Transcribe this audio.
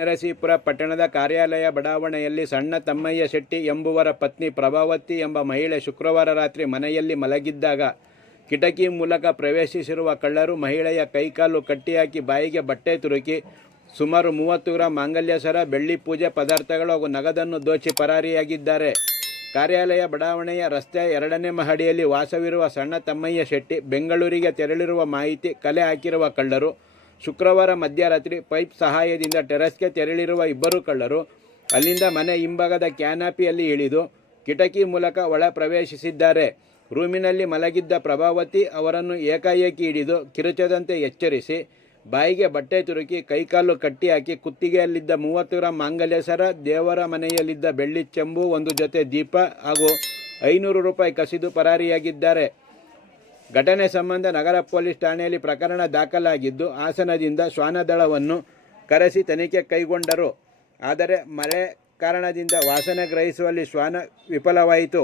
ನರಸೀಪುರ ಪಟ್ಟಣದ ಕಾರ್ಯಾಲಯ ಬಡಾವಣೆಯಲ್ಲಿ ಸಣ್ಣ ತಮ್ಮಯ್ಯ ಶೆಟ್ಟಿ ಎಂಬುವರ ಪತ್ನಿ ಪ್ರಭಾವತಿ ಎಂಬ ಮಹಿಳೆ ಶುಕ್ರವಾರ ರಾತ್ರಿ ಮನೆಯಲ್ಲಿ ಮಲಗಿದ್ದಾಗ ಕಿಟಕಿ ಮೂಲಕ ಪ್ರವೇಶಿಸಿರುವ ಕಳ್ಳರು ಮಹಿಳೆಯ ಕೈಕಾಲು ಕಟ್ಟಿಹಾಕಿ ಬಾಯಿಗೆ ಬಟ್ಟೆ ತುರುಕಿ ಸುಮಾರು ಮೂವತ್ತು ಗ್ರಾಂ ಮಾಂಗಲ್ಯ ಸರ, ಬೆಳ್ಳಿ ಪೂಜೆ ಪದಾರ್ಥಗಳು ಹಾಗೂ ನಗದನ್ನು ದೋಚಿ ಪರಾರಿಯಾಗಿದ್ದಾರೆ. ಕಾರ್ಯಾಲಯ ಬಡಾವಣೆಯ ರಸ್ತೆಯ ಎರಡನೇ ಮಹಡಿಯಲ್ಲಿ ವಾಸವಿರುವ ಸಣ್ಣ ತಮ್ಮಯ್ಯ ಶೆಟ್ಟಿ ಬೆಂಗಳೂರಿಗೆ ತೆರಳಿರುವ ಮಾಹಿತಿ ಕಲೆ ಹಾಕಿರುವ ಕಳ್ಳರು ಶುಕ್ರವಾರ ಮಧ್ಯರಾತ್ರಿ ಪೈಪ್ ಸಹಾಯದಿಂದ ಟೆರೆಸ್ಗೆ ತೆರಳಿರುವ ಇಬ್ಬರು ಕಳ್ಳರು ಅಲ್ಲಿಂದ ಮನೆ ಹಿಂಭಾಗದ ಕ್ಯಾನಾಪಿಯಲ್ಲಿ ಇಳಿದು ಕಿಟಕಿ ಮೂಲಕ ಒಳ ಪ್ರವೇಶಿಸಿದ್ದಾರೆ. ರೂಮಿನಲ್ಲಿ ಮಲಗಿದ್ದ ಪ್ರಭಾವತಿ ಅವರನ್ನು ಏಕಾಏಕಿ ಹಿಡಿದು ಕಿರುಚದಂತೆ ಎಚ್ಚರಿಸಿ, ಬಾಯಿಗೆ ಬಟ್ಟೆ ತುರುಕಿ, ಕೈಕಾಲು ಕಟ್ಟಿ ಹಾಕಿ ಕುತ್ತಿಗೆಯಲ್ಲಿದ್ದ ಮೂವತ್ತು ಗ್ರಾಂ ಮಾಂಗಲ್ಯ ಸರ ದೇವರ ಮನೆಯಲ್ಲಿದ್ದ ಬೆಳ್ಳಿ ಚೆಂಬು, ಒಂದು ಜೊತೆ ದೀಪ ಹಾಗೂ ಐನೂರು ರೂಪಾಯಿ ಕಸಿದು ಪರಾರಿಯಾಗಿದ್ದಾರೆ. ಘಟನೆ ಸಂಬಂಧ ನಗರ ಪೊಲೀಸ್ ಠಾಣೆಯಲ್ಲಿ ಪ್ರಕರಣ ದಾಖಲಾಗಿದ್ದು, ಹಾಸನದಿಂದ ಶ್ವಾನದಳವನ್ನು ಕರೆಸಿ ತನಿಖೆ ಕೈಗೊಂಡರು. ಆದರೆ ಮಳೆ ಕಾರಣದಿಂದ ವಾಸನೆ ಗ್ರಹಿಸುವಲ್ಲಿ ಶ್ವಾನ ವಿಫಲವಾಯಿತು.